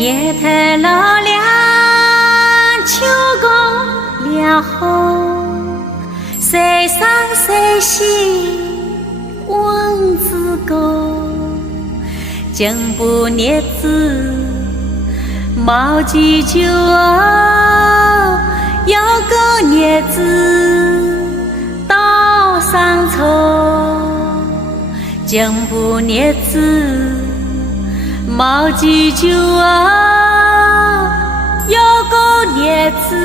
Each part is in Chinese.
日头落了，秋光了后，山上山下蚊子高。今把日子毛几久哦，又过日子到上草。今把日子毛几久哦，又过日子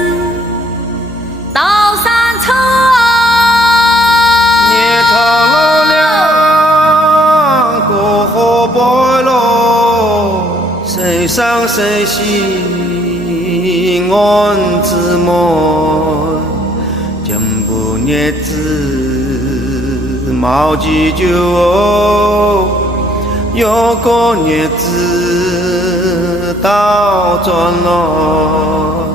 到上草。日头落了，过河白咯，山上山下蚊子满。今把日子毛几久哦，又过日子到转咯。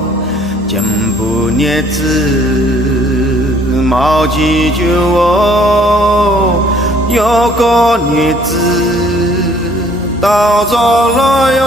今把日子毛几久哦，又过日子到转了哟。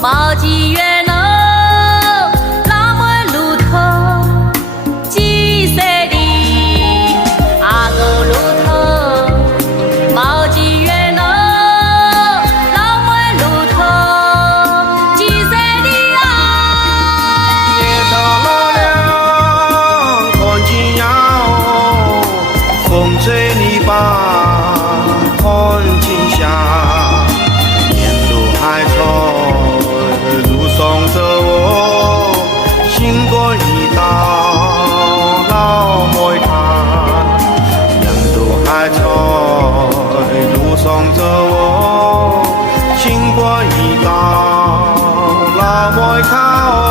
毛几远喽，老门路头几山里，阿个路头毛几远喽，老门路头几山里啊。日头落了，看见呀哦，风吹泥巴看见下，沿路海草。送着我，星光一道老梅看，沿途海草路送着我，星光一道老梅看哦。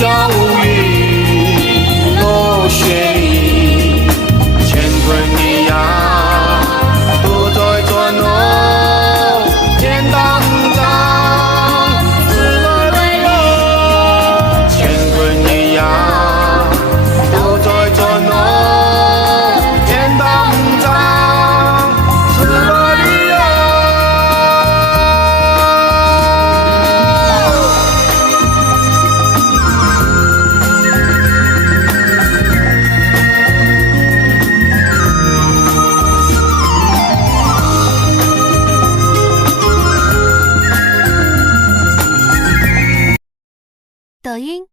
家无语落雪里，乾坤一样都在转哦，天当当自来了，乾坤一样都在转哦，天当当自来了。抖音。